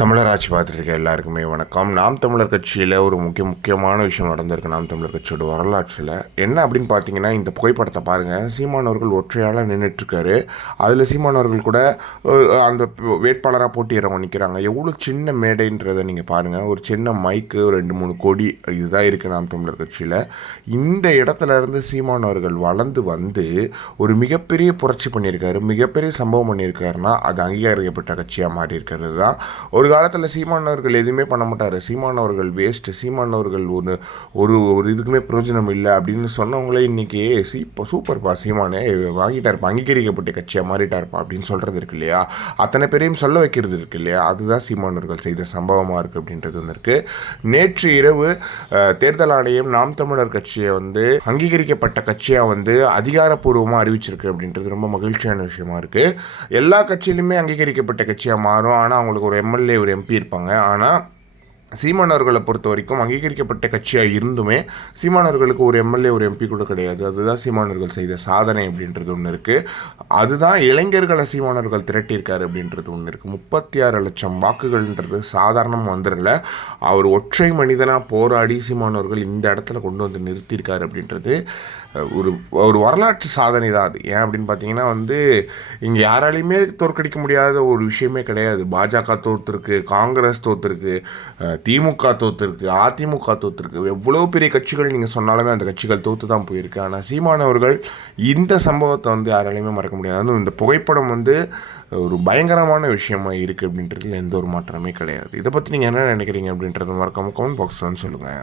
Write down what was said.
தமிழர் ஆட்சி பார்த்துருக்க எல்லாருக்குமே வணக்கம். நாம் தமிழர் கட்சியில் ஒரு முக்கிய முக்கியமான விஷயம் நடந்திருக்கு. நாம் தமிழர் கட்சியோட வரலாற்றில். என்ன அப்படின்னு பார்த்தீங்கன்னா இந்த புகைப்படத்தை பாருங்கள் சீமானவர்கள் ஒற்றையால் நின்றுட்டுருக்காரு அதில் சீமானவர்கள் கூட அந்த வேட்பாளராக போட்டியிடறவங்க நிற்கிறாங்க எவ்வளோ சின்ன மேடைன்றதை நீங்கள் பாருங்கள் ஒரு சின்ன மைக்கு ரெண்டு மூணு கொடி இதுதான் இருக்குது நாம் தமிழர் கட்சியில். இந்த இடத்துல இருந்து சீமானவர்கள் வளர்ந்து வந்து ஒரு மிகப்பெரிய புரட்சி பண்ணியிருக்காரு. மிகப்பெரிய சம்பவம் பண்ணியிருக்காருன்னா அது அங்கீகரிக்கப்பட்ட கட்சியாக மாறி இருக்கிறது தான். ஒரு காலத்தில் சீமானவர்கள் எதுவுமே பண்ண மாட்டார். சீமானவர்கள் வேஸ்ட்டு சீமானவர்கள் ஒரு ஒரு ஒரு இதுக்குமே பிரயோஜனம் இல்லை அப்படின்னு சொன்னவங்களே இன்றைக்கி சீப்பா சூப்பர்ப்பா சீமானே வாங்கிட்டாருப்பா அங்கீகரிக்கப்பட்ட கட்சியாக மாறிட்டாருப்பா அப்படின்னு சொல்கிறது இருக்கு இல்லையா? அத்தனை பேரையும் சொல்ல வைக்கிறது இருக்கு இல்லையா? அதுதான் சீமானவர்கள் செய்த சம்பவமாக இருக்குது அப்படின்றது வந்து இருக்குது நேற்று இரவு தேர்தல் ஆணையம் நாம் தமிழர் கட்சியை வந்து அங்கீகரிக்கப்பட்ட கட்சியாக வந்து அதிகாரப்பூர்வமாக அறிவிச்சிருக்கு அப்படின்றது ரொம்ப மகிழ்ச்சியான விஷயமா இருக்குது எல்லா கட்சியிலுமே அங்கீகரிக்கப்பட்ட கட்சியாக மாறும். ஆனால் அவங்களுக்கு ஒரு எம்எல்ஏ ஒரு எம்பி இருப்பாங்க. ஆனால் சீமானவர்களை பொறுத்த வரைக்கும் அங்கீகரிக்கப்பட்ட கட்சியாக இருந்துமே சீமானவர்களுக்கு ஒரு எம்எல்ஏ ஒரு எம்பி கூட கிடையாது. அதுதான் சீமானவர்கள் செய்த சாதனை அப்படின்றது ஒன்று இருக்குது அதுதான் இளைஞர்களை சீமானவர்கள் திரட்டியிருக்காரு அப்படின்றது ஒன்று இருக்குது முப்பத்தி ஆறு லட்சம் வாக்குகள்ன்றது சாதாரணமாக வந்துடல. அவர் ஒற்றை மனிதனாக போராடி சீமானவர்கள் இந்த இடத்துல கொண்டு வந்து நிறுத்தியிருக்காரு அப்படின்றது ஒரு ஒரு வரலாற்று சாதனை தான் அது. ஏன் அப்படின்னு பார்த்தீங்கன்னா வந்து இங்கே யாராலையுமே தோற்கடிக்க முடியாத ஒரு விஷயமே கிடையாது. பாஜக தோற்றுருக்கு காங்கிரஸ் தோற்றுருக்கு திமுக தோத்துருக்கு அதிமுக தோத்துருக்கு. எவ்வளோ பெரிய கட்சிகள் நீங்கள் சொன்னாலுமே அந்த கட்சிகள் தோற்று தான் போயிருக்கு ஆனால் சீமானவர்கள் இந்த சம்பவத்தை வந்து யாராலையுமே மறக்க முடியாது. அதுவும் இந்த புகைப்படம் வந்து ஒரு பயங்கரமான விஷயமா இருக்குது அப்படின்றதுல எந்த ஒரு மாற்றமே கிடையாது. இதை பற்றி நீங்கள் என்ன நினைக்கிறீங்க அப்படின்றத மறக்காம கமெண்ட் பாக்ஸ் வந்து சொல்லுங்கள்